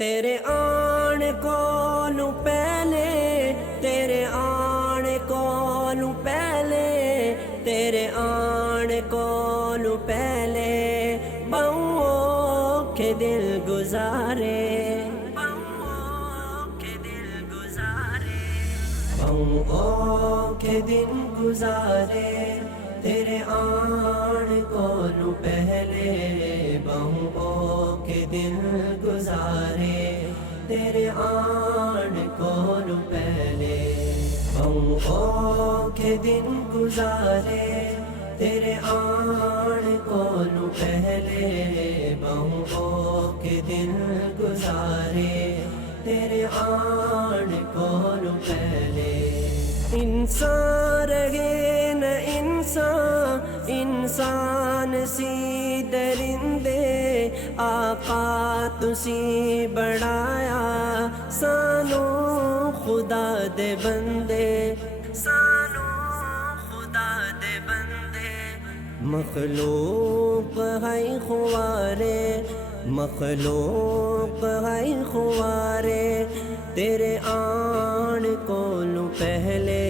تیرے آن کولوں پہلے، تیرے آن کولوں پہلے، تیرے آن کولوں پہلے بہوں اوکھے دل گزارے، بہوں اوکھے دن گزارے، تیرے آن کولوں پہلے بہوں اوکھے دن گزارے، تیرے آن کولوں پہلے بہوں اوکھے دن گزارے، تیرے آن کولوں پہلے بہوں اوکھے دن گزارے، تیرے آن کولوں پہلے انسان رہے نہ انسان، انسان سی درندے، آقا تسی بڑھایا سانو خدا دے بندے، سانو خدا دے بندے، مخلوق ہے خوارے، مخلوق ہے خوارے، تیرے آن کولوں پہلے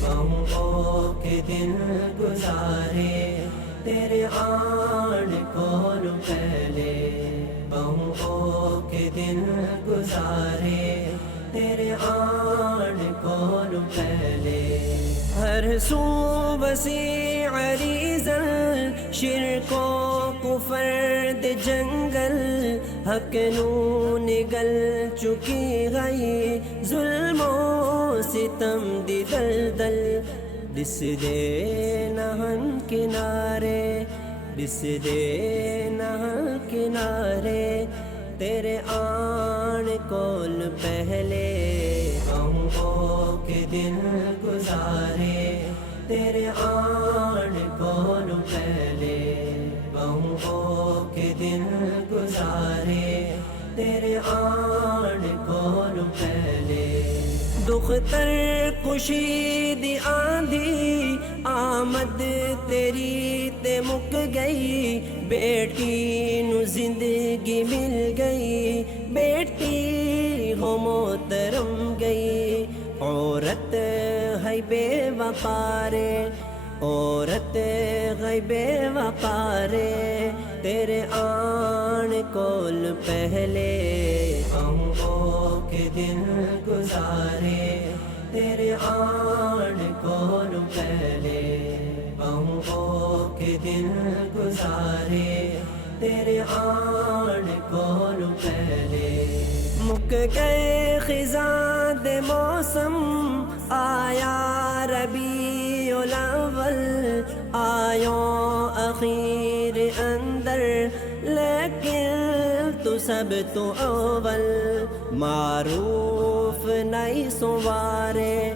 بہوں اوکھے دن گزارے، تیرے آن کولوں پہلے بہوں اوکھے دن گزارے، تیرے آن کولوں پہلے ہر سو وسیع عریضاً شرک و کفر دے جنگل، حق نو نگل چکی گئی ظلم و ستم دی دلدل، دس دے نہن کنارے، دس دے نہن کنارے، تیرے آن کول پہلے بہوں اوکھے دن گزارے، تیرے آن کولوں پہلے بہوں اوکھے دن گزارے، تیرے آن کولوں پہلے دختر کشید آندھی آمد تیری تے مک گئی، بیٹی نو زندگی مل گئی، بیٹی ہو محترم گئی، عورت ہے بے وقارے، عورت ہے بے وقارے، تیرے آن کول پہلے بہوں اوکھے دن گزارے، تیرے آن کولوں پہلے بہوں اوکھے دن گزارے، تیرے آن کولوں پہلے مک گئے خزاں دے موسم، آیا ربیع الاول، آیوں اخیر اندر لیکن تو سب تو اول، معروف نہیں سوارے،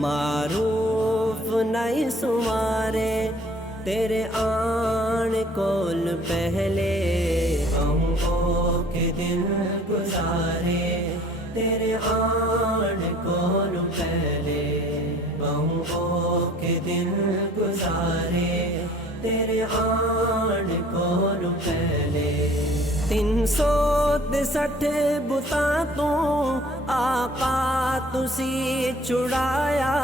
معروف نہیں سوارے، تیرے آن کول پہلے بہوں اوکھے دن گزارے، تیرے آن کولوں پہلے بہوں اوکھے دن گزارے، تیرے آن کولوں پہلے 360 بتاں تو آقا تسی چھڑایا،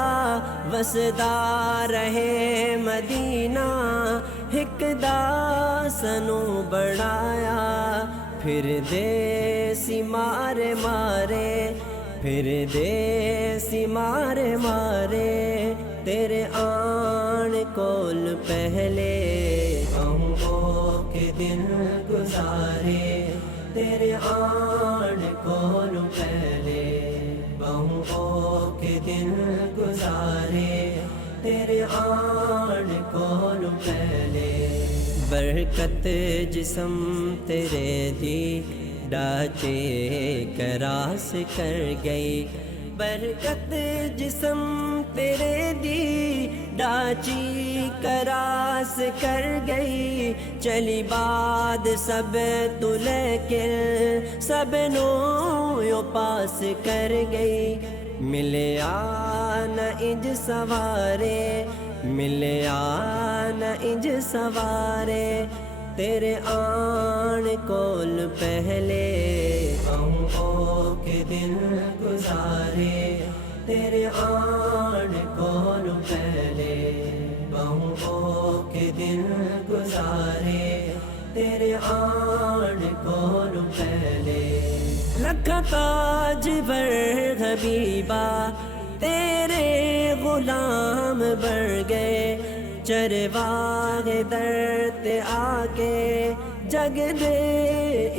وسدا رہے مدینہ ہک دا سنو بڑھایا، پھر دیسی مارے مارے، پھر دیسی مارے مارے، تیرے آن کول پہلے بہوں اوکھے دن گزارے، تیرے آن کولوں پہلے بہوں اوکھے دن گزارے، تیرے آن کولوں پہلے برکت جسم تیرے دی ڈاچے کراس کر گئی، برکت جسم تیرے دی ڈاچی کراس کر گئی، چلی باد سب تو لیکن سب نو یو پاس کر گئی، ملیا نہ انج سوارے، ملیا نہ انج سوارے، تیرے آن کول پہلے ہوں دن گزارے تیرے آن کون پہلے بہو کے دن گزارے تیرے آن کون پہلے لکھا تاج بر حبیبہ تیرے غلام بڑھ گئے چرواہ درد آ کے جگ دے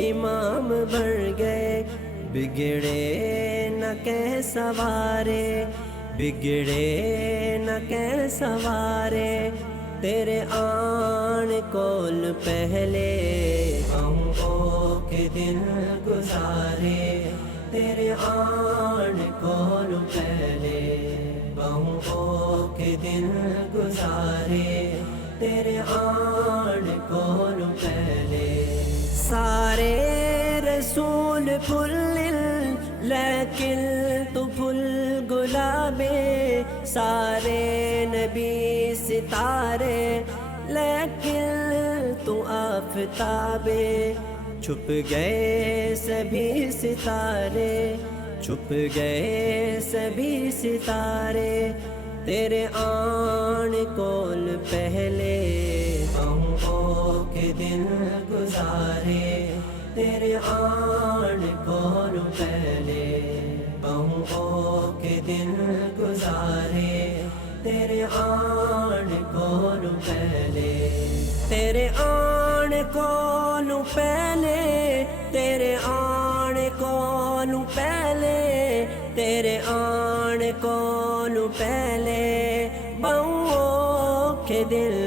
امام بڑھ گئے بگڑے نہ کہ سوارے بگڑے نہ کہ سوارے تیرے آن کول پہلے بہو کے دن گزارے تیرے آن کول پہلے بہو کے دن گزارے تیرے آن کول پہلے سارے رسول پھول لیکن تو پھول گلابے سارے نبی ستارے لیکن تو آفتابے چھپ گئے سبھی ستارے چھپ گئے سبھی ستارے تیرے آن کول پہلے بہو کے دن گزارے تیرے آن کول پہلے بہو کے دن گزارے تیرے آن کول پہلے تیرے آن کول پہلے تیرے آن کول پہلے تیرے آن کول پہلے بہو کے دل